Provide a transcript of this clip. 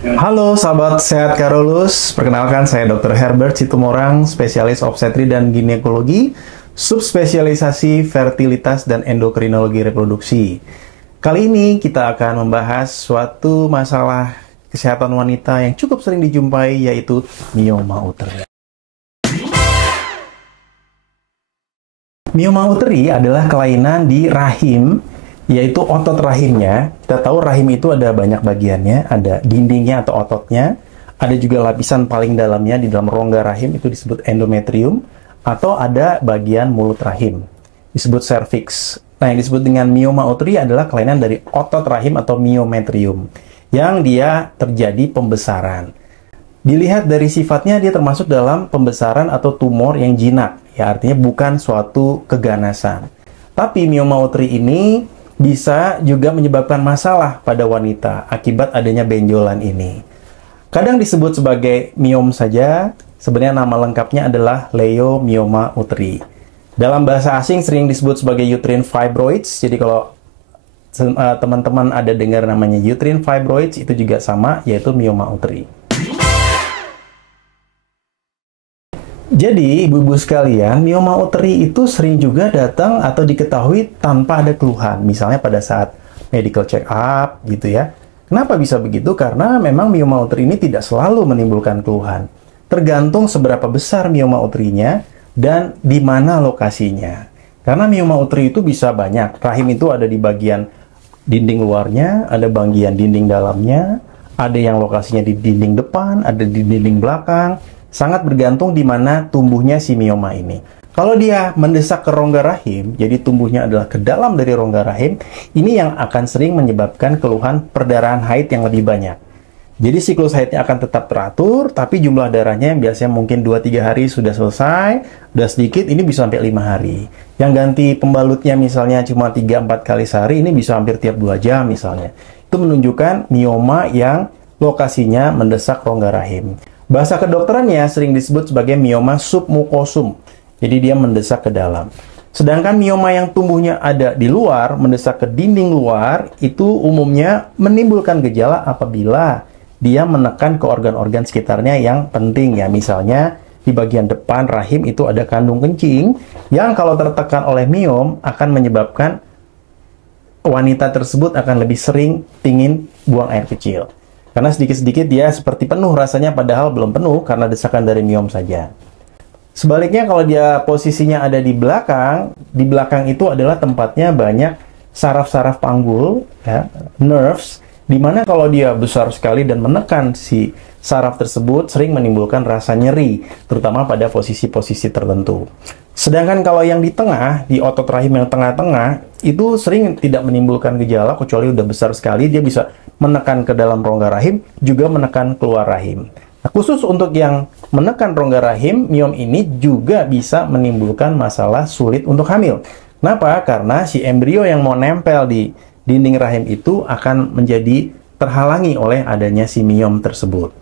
Halo sahabat sehat Karolus, perkenalkan saya Dr. Herbert Situmorang, spesialis obstetri dan ginekologi, subspesialisasi fertilitas dan endokrinologi reproduksi. Kali ini kita akan membahas suatu masalah kesehatan wanita yang cukup sering dijumpai, yaitu mioma uteri. Mioma uteri adalah kelainan di rahim, yaitu otot rahimnya. Kita tahu rahim itu ada banyak bagiannya, ada dindingnya atau ototnya, ada juga lapisan paling dalamnya di dalam rongga rahim, itu disebut endometrium, atau ada bagian mulut rahim, disebut cervix. Nah, yang disebut dengan mioma uteri adalah kelainan dari otot rahim atau myometrium, yang dia terjadi pembesaran. Dilihat dari sifatnya, dia termasuk dalam pembesaran atau tumor yang jinak, ya artinya bukan suatu keganasan. Tapi mioma uteri ini bisa juga menyebabkan masalah pada wanita akibat adanya benjolan ini. Kadang disebut sebagai miom saja, sebenarnya nama lengkapnya adalah leiomyoma uteri. Dalam bahasa asing sering disebut sebagai uterine fibroids, jadi kalau teman-teman ada dengar namanya uterine fibroids, itu juga sama, yaitu mioma uteri. Jadi, ibu-ibu sekalian, mioma uteri itu sering juga datang atau diketahui tanpa ada keluhan. Misalnya pada saat medical check up, gitu ya. Kenapa bisa begitu? Karena memang mioma uteri ini tidak selalu menimbulkan keluhan. Tergantung seberapa besar mioma uterinya dan di mana lokasinya. Karena mioma uteri itu bisa banyak. Rahim itu ada di bagian dinding luarnya, ada bagian dinding dalamnya, ada yang lokasinya di dinding depan, ada di dinding belakang. Sangat bergantung di mana tumbuhnya si mioma ini. Kalau dia mendesak ke rongga rahim, jadi tumbuhnya adalah ke dalam dari rongga rahim, ini yang akan sering menyebabkan keluhan perdarahan haid yang lebih banyak. Jadi siklus haidnya akan tetap teratur, tapi jumlah darahnya yang biasanya mungkin 2-3 hari sudah selesai, udah sedikit, ini bisa sampai 5 hari. Yang ganti pembalutnya misalnya cuma 3-4 kali sehari, ini bisa hampir tiap 2 jam misalnya. Itu menunjukkan mioma yang lokasinya mendesak rongga rahim. Bahasa kedokterannya sering disebut sebagai mioma submukosum. Jadi dia mendesak ke dalam. Sedangkan mioma yang tumbuhnya ada di luar, mendesak ke dinding luar, itu umumnya menimbulkan gejala apabila dia menekan ke organ-organ sekitarnya yang penting ya. Misalnya di bagian depan rahim itu ada kandung kencing yang kalau tertekan oleh miom akan menyebabkan wanita tersebut akan lebih sering ingin buang air kecil. Karena sedikit-sedikit dia seperti penuh rasanya, padahal belum penuh karena desakan dari miom saja. Sebaliknya kalau dia posisinya ada di belakang itu adalah tempatnya banyak saraf-saraf panggul, ya, nerves, di mana kalau dia besar sekali dan menekan si saraf tersebut sering menimbulkan rasa nyeri, terutama pada posisi-posisi tertentu. Sedangkan kalau yang di tengah, di otot rahim yang tengah-tengah, itu sering tidak menimbulkan gejala, kecuali udah besar sekali, dia bisa menekan ke dalam rongga rahim, juga menekan keluar rahim. Nah, khusus untuk yang menekan rongga rahim, miom ini juga bisa menimbulkan masalah sulit untuk hamil. Kenapa? Karena si embrio yang mau nempel di dinding rahim itu akan menjadi terhalangi oleh adanya si miom tersebut.